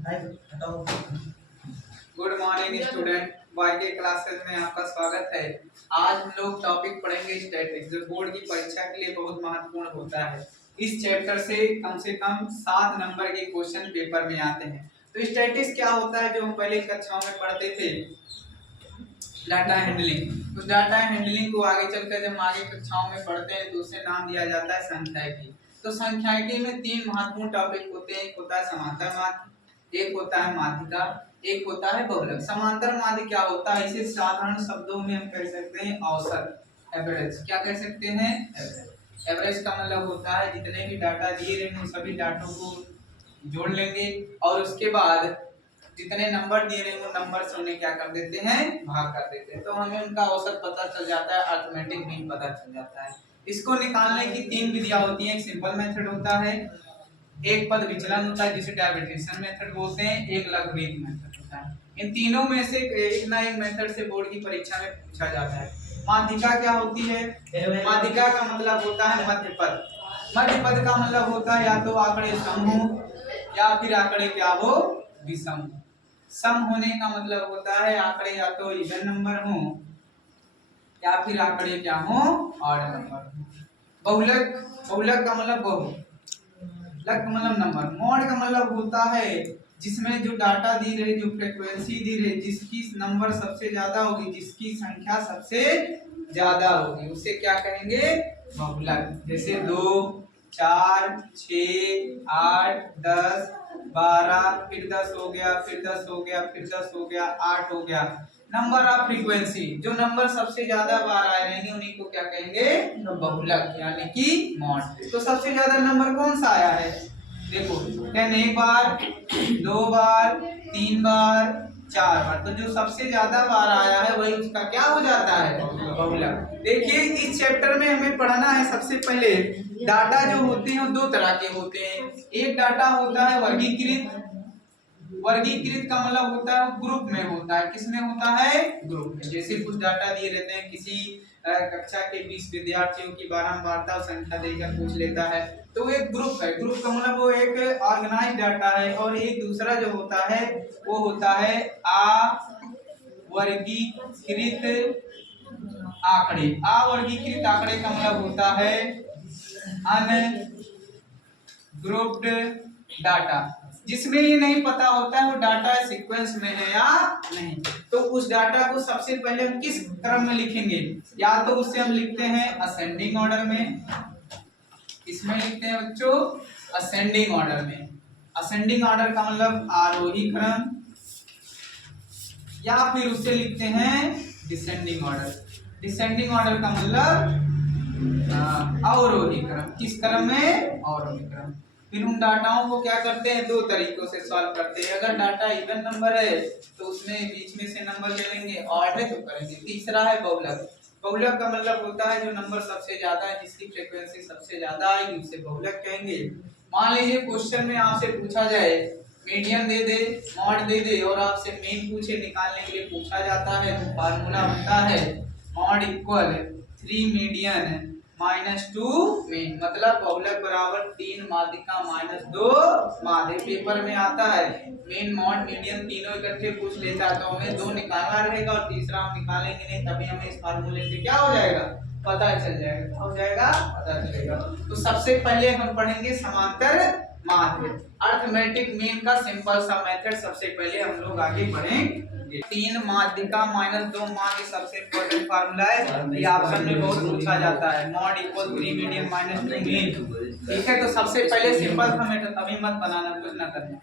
Good morning student, Y के classes में आपका स्वागत है। आज हम लोग टॉपिक पढ़ेंगे स्टैटिस्टिक्स, जो बोर्ड की परीक्षा के लिए बहुत महत्वपूर्ण होता है। इस चैप्टर से कम 7 नंबर के क्वेश्चन पेपर में आते हैं। तो स्टैटिस्टिक्स क्या होता है, जो हम पहले कक्षाओं में पढ़ते थे, डाटा हैंडलिंग। उस डाटा हैंडलिंग को आगे चलकर जब हम आगे कक्षाओं में पढ़ते हैं तो उसे नाम दिया जाता है सांख्यिकी। तो सांख्यिकी में 3 महत्वपूर्ण टॉपिक होते हैं। एक होता है समांतर माध्य, एक होता है माध्यिका, एक होता है बहुलक। समांतर माध्य क्या होता है, इसे साधारण शब्दों में हम कह सकते हैं औसत, एवरेज। क्या कह सकते हैं? एवरेज। एवरेज का मतलब होता है जितने भी डाटा दिए रहेंगे सभी डाटों को जोड़ लेंगे और उसके बाद जितने नंबर दिए रहे वो नंबर से उन्हें क्या कर देते हैं, भाग कर देते हैं। तो हमें उनका औसत पता चल जाता है, अरिथमेटिक मीन पता चल जाता है। इसको निकालने की 3 विधियां होती हैं। एक सिंपल मेथड होता है, एक पद विचलन होता है जिसे डायवर्जेशन मेथड बोलते हैं, एक लघुगणक मेथड होता है। इन तीनों में से एक ना एक मेथड से बोर्ड की परीक्षा में पूछा जाता है। माध्यिका क्या होती है? माध्यिका का मतलब होता है मध्य पद। मध्य पद का मतलब होता है या तो आंकड़े सम हो या फिर आंकड़े क्या हो, विषम। सम होने का मतलब होता है आंकड़े या तो इवन नंबर हो या फिर आंकड़े क्या हो, ऑड नंबर हो। बहुलक, बहुलक का मतलब बहु, लक मतलब नंबर, मॉड का मतलब होता है जिसमें जो डाटा दी रही, जो फ्रीक्वेंसी दी रही, जिसकी नंबर सबसे ज्यादा होगी, जिसकी संख्या सबसे ज्यादा होगी, उसे क्या कहेंगे? बहुलक। जैसे 2, 4, 6, 8, 10, 12, फिर 10 हो गया, फिर 10 हो गया, फिर 10 हो गया, 8 हो गया। नंबर ऑफ फ्रीक्वेंसी, जो नंबर सबसे ज्यादा बार आए रहेंगे उन्हीं को क्या कहेंगे? बहुलक यानी कि मॉड। तो सबसे ज्यादा नंबर कौन सा आया है? देखो 10 एक बार, 2 बार, 3 बार, 4 बार। तो जो सबसे ज्यादा बार आया है वही उसका क्या हो जाता है? बहुलक। देखिए इस चैप्टर में हमें पढ़ना है सबसे पहले डाटा जो होते हैं वो 2 तरह के होते हैं। एक डाटा होता है वर्गीकृत। वर्गीकृत का मतलब होता है ग्रुप में होता है। किसमें होता है? ग्रुप में। जैसे कुछ डाटा दिए रहते हैं, किसी कक्षा के 20 विद्यार्थियों की बारंबारता और संख्या देकर पूछ लेता है, तो वो एक ग्रुप है। ग्रुप का मतलब वो एक ऑर्गेनाइज डाटा है। और एक दूसरा जो होता है वो होता है अवर्गीकृत आंकड़े। अवर्गीकृत आंकड़े का मतलब होता है अनग्रुप्ड डाटा, जिसमें ये नहीं पता होता है वो डाटा सीक्वेंस में है या नहीं। तो उस डाटा को सबसे पहले हम किस क्रम में लिखेंगे? या तो उससे हम लिखते हैं असेंडिंग ऑर्डर में, इसमें लिखते हैं बच्चों असेंडिंग ऑर्डर में। असेंडिंग ऑर्डर का मतलब आरोही क्रम, या फिर उससे लिखते हैं डिसेंडिंग ऑर्डर। डिसेंडिंग ऑर्डर का मतलब अवरोही क्रम। किस क्रम में? अवरोही क्रम। फिर उन डाटाओं को क्या करते हैं, 2 तरीकों से सॉल्व करते हैं। अगर डाटा इवन नंबर है तो उसमें बीच में से नंबर ले लेंगे, ऑड है तो करेंगे। तीसरा है बहुलक। बहुलक का मतलब होता है जो नंबर सबसे ज्यादा है, जिसकी फ्रीक्वेंसी सबसे ज्यादा आएगी उसे बहुलक कहेंगे। मान लीजिए क्वेश्चन में आपसे पूछा जाए, मीडियन दे दे, मॉड दे दे और आपसे मीन पूछे, निकालने के लिए पूछा जाता है, तो फार्मूला होता है मॉड इक्वल 3 मीडियन -2 मीन। मतलब बहुलक बराबर 3 माध्यिका -2 माध्य। पेपर में आता है मीन मॉड मीडियन तीनों इकट्ठे पूछ लेता है, तो हमें 2 निकालना रहेगा और तीसरा हम निकालेंगे नहीं, तभी हमें इस फार्मूले से क्या हो जाएगा, पता चल जाएगा। हो जाएगा, पता चलेगा। तो सबसे पहले हम पढ़ेंगे समांतर माध्य, अरिथमेटिक मीन का सिंपल सा मेथड सबसे पहले हम लोग आगे बढ़ेंगे। 3 माध्यिका -2 माध्य सबसे इम्पोर्टेंट फार्मूला है, ये ऑप्शन में बहुत पूछा जाता है। Mod equal 3 median -2 mean. ठीक है, तो सबसे पहले सिंपल सा मेथड, अभी मत बनाना, कुछ ना करना।